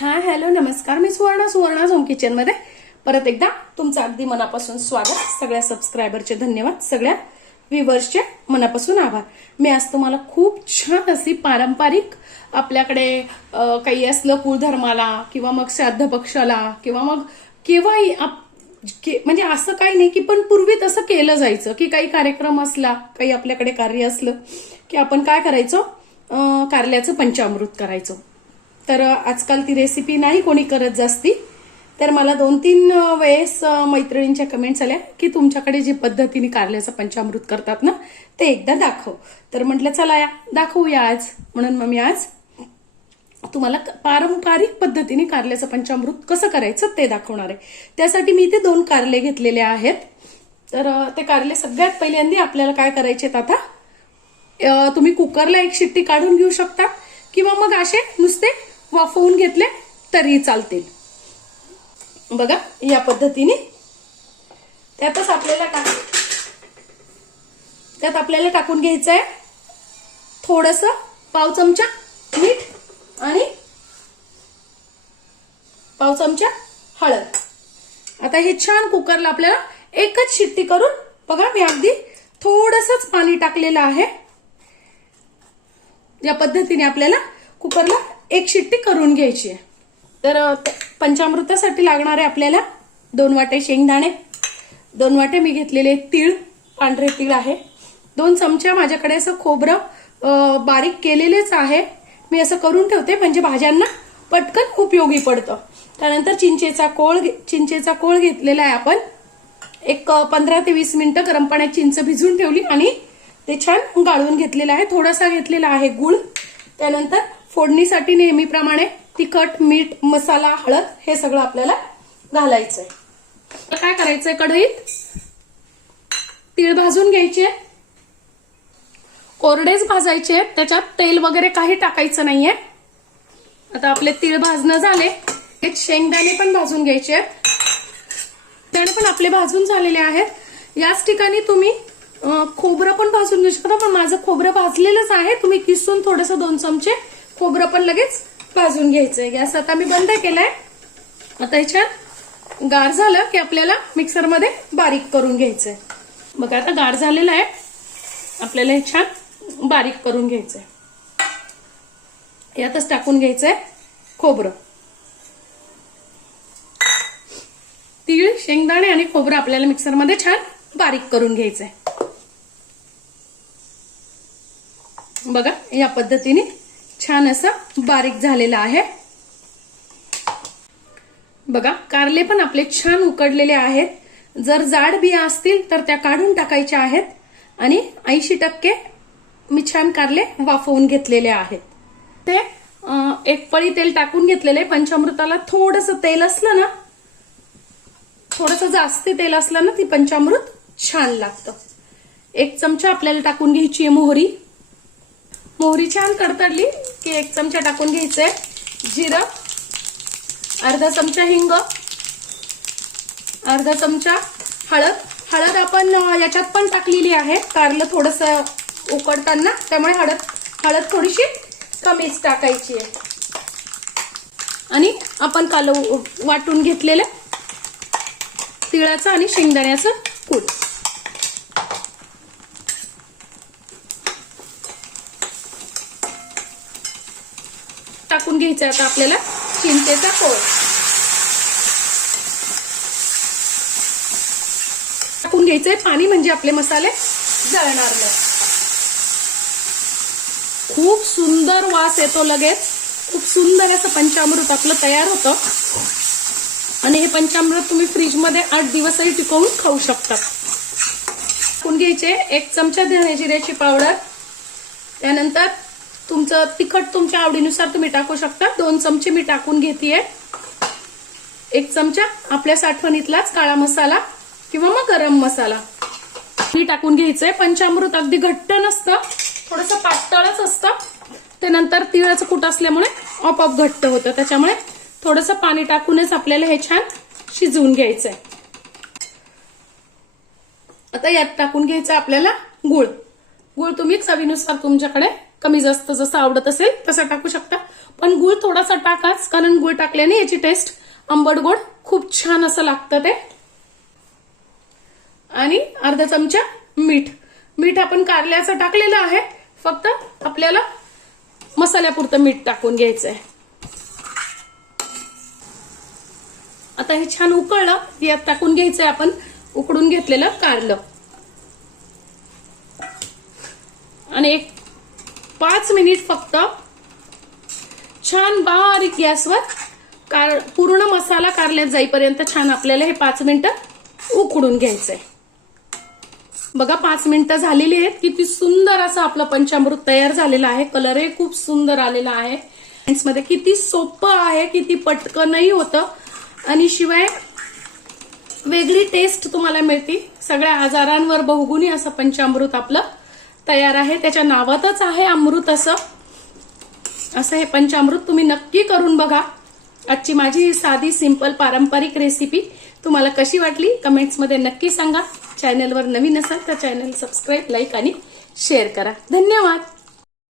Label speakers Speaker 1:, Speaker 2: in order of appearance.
Speaker 1: हा हॅलो नमस्कार. मी सुवर्णा सुवर्णा झोम किचनमध्ये. परत एकदा तुमचं अगदी मनापासून स्वागत. सगळ्या सबस्क्रायबरचे धन्यवाद. सगळ्या व्ह्युअर्सचे मनापासून आभार. मी आज तुम्हाला खूप छान अशी पारंपरिक आपल्याकडे काही असलं कुळधर्माला किंवा मग श्राद्ध पक्षाला किंवा मग केव्हाही आप- के- म्हणजे असं काही नाही की पण पूर्वी तसं केलं जायचं. की काही कार्यक्रम असला काही आपल्याकडे कार्य असलं की आपण काय करायचो? कारल्याचं पंचामृत करायचो. तर आजकाल ती रेसिपी नाही कोणी करत जास्ती. तर मला दोन तीन वेळेस मैत्रिणींच्या कमेंट्स आल्या की तुमच्याकडे जे पद्धतीने कारल्याचं पंचामृत करतात ना ते एकदा दाखव. तर म्हटलं चला या दाखवूया आज. म्हणून मग मी आज तुम्हाला पारंपरिक पद्धतीने कारल्याचं पंचामृत कसं करायचं ते दाखवणार आहे. त्यासाठी मी इथे दोन कारले घेतलेले आहेत. तर ते कारले सगळ्यात पहिल्यांदा आपल्याला काय करायचे आता? तुम्ही कुकरला एक शिट्टी काढून घेऊ शकता किंवा मग असे नुसते वाफवून घेतले तरी चालतील. बघा या पद्धतीने. त्यातच आपल्याला टाक त्यात आपल्याला टाकून घ्यायचं आहे थोडस पाव चमचा मीठ आणि पाव चमचा हळद. आता हे छान कुकरला आपल्याला एकच शिट्टी करून बघा मी अगदी थोडसच पाणी टाकलेलं आहे. या पद्धतीने आपल्याला कुकरला एक शिट्टी करून घ्यायची आहे. तर पंचामृतासाठी लागणारे आपल्याला दोन वाटे शेंगदाणे दोन वाटे मी घेतलेले तीळ पांढरे तीळ आहे. दोन चमच्या माझ्याकडे असं खोबरं बारीक केलेलेच आहे. मी असं करून ठेवते म्हणजे भाज्यांना पटकन उपयोगी पडतं. त्यानंतर चिंचेचा कोळ घे- चिंचेचा कोळ घेतलेला आहे आपण. एक पंधरा ते वीस मिनिटं गरम पाण्यात चिंच भिजून ठेवली आणि ते छान गाळून घेतलेलं आहे. थोडासा घेतलेला आहे गुळ. त्यानंतर फोडणीसाठी नेहमीप्रमाणे तिखट मीठ मसाला हळद हे सगळं आपल्याला घालायचंय. काय करायचंय कढईत? तीळ भाजून घ्यायचे. कोरडेच भाजायचे. त्याच्यात तेल वगैरे काही टाकायचं नाहीये. आता आपले तीळ भाजणं झाले. हे शेंगदाणे पण भाजून घ्यायचे आहेत. त्याने पण आपले भाजून झालेले आहेत. याच ठिकाणी तुम्ही खोबरं पण भाजून घेऊ शकता पण माझं खोबरं भाजलेलंच आहे. तुम्ही किसून थोडंसं दोन चमचे खोबरं पण लगेच भाजून घ्यायचंय. गॅस आता मी बंद केलाय. आता ह्याच्यात गार झालं की आपल्याला मिक्सरमध्ये बारीक करून घ्यायचंय. बघा आता गार झालेलं आहे. आपल्याला हे छान बारीक करून घ्यायचंय. यातच टाकून घ्यायचंय खोबरं. तीळ शेंगदाणे आणि खोबरं आपल्याला मिक्सरमध्ये छान बारीक करून घ्यायचंय. बघा या पद्धतीने छान असं बारीक झालेलं आहे. बघा कारले पण आपले छान उकडलेले आहेत. जर जाड बिया असतील तर त्या काढून टाकायच्या आहेत. आणि ऐंशी टक्के मी छान कारले वाफवून घेतलेले आहेत. ते एक पळी तेल टाकून घेतलेले पंचामृताला थोडस तेल असलं ना थोडस जास्ती तेल असलं ना ती पंचामृत छान लागतं. एक चमचा आपल्याला टाकून घ्यायची आहे मोहरी. मोहरी छान कडतडली की एक चमचा टाकून घ्यायचंय. जिरं अर्धा चमचा हिंग अर्धा चमचा हळद. हळद आपण याच्यात पण टाकलेली आहे. कारलं थोडस उकडताना त्यामुळे हळद हळद थोडीशी कमीच टाकायची आहे. आणि आपण काल वाटून घेतलेलं तिळाचं आणि शेंगदाण्याचं कूट. टाकून घ्यायचा आता आपल्याला चिंचेचा कोळ. टाकून घ्यायचंय पाणी म्हणजे आपले मसाले जळणार नाही. खूप सुंदर वास येतो लगेच. खूप सुंदर असं पंचामृत आपलं तयार होतं. आणि हे पंचामृत तुम्ही फ्रीजमध्ये आठ दिवसही टिकवून खाऊ शकता. टाकून घ्यायचे एक चमचा धण्याची पावडर. त्यानंतर तुमचं तिखट तुमच्या आवडीनुसार तुम्ही टाकू शकता. दोन चमचे मी टाकून घेते एक चमचा आपल्या साठवणीतलाच काळा मसाला किंवा मग गरम मसाला. मी टाकून घ्यायचंय. पंचामृत अगदी घट्ट नसतं. थोडस पातळच असतं. ते नंतर तिळाचं कूट असल्यामुळे आपोआप घट्ट होतं. त्याच्यामुळे थोडंसं पाणी टाकूनच आपल्याला हे छान शिजवून घ्यायचंय. आता यात टाकून घ्यायचं आपल्याला गुळ. गुळ तुम्ही चवीनुसार तुमच्याकडे कमी जास्त जसं आवडत असेल तसं टाकू शकता. पण गुळ थोडासा टाकाच कारण गुळ टाकल्याने याची टेस्ट आंबट गोड खूप छान असं लागतं ते. आणि अर्धा चमचा मीठ. मीठ आपण कारल्याचं टाकलेलं आहे. फक्त आपल्याला मसाल्यापुरतं मीठ टाकून घ्यायचं आहे आता हे छान उकळलं यात टाकून घ्यायचंय आपण. उकडून घेतलेलं कारलं. आणि एक पाच मिनिट फक्त. छान बारीक गॅसवर कार पूर्ण मसाला कारल्यात जाईपर्यंत छान आपल्याला हे पाच मिनिटं उकडून घ्यायचंय. बघा पाच मिनिटं झालेली आहेत. किती सुंदर असं आपलं पंचामृत तयार झालेलं आहे. कलरही खूप सुंदर आलेला आहे. मध्ये किती सोपं आहे किती पटकनही होतं. आणि शिवाय वेगळी टेस्ट तुम्हाला मिळते. सगळ्या आजारांवर बहुगुणी असं पंचामृत आपलं तयार आहे. त्याच्या नावातच आहे अमृत असं. असं हे पंचामृत तुम्ही नक्की करून बघा. आजची माझी ही साधी सिंपल पारंपरिक रेसिपी तुम्हाला कशी वाटली? कमेंट्समध्ये नक्की सांगा. चॅनलवर नवीन असाल तर चॅनल सबस्क्राईब लाईक आणि शेअर करा. धन्यवाद.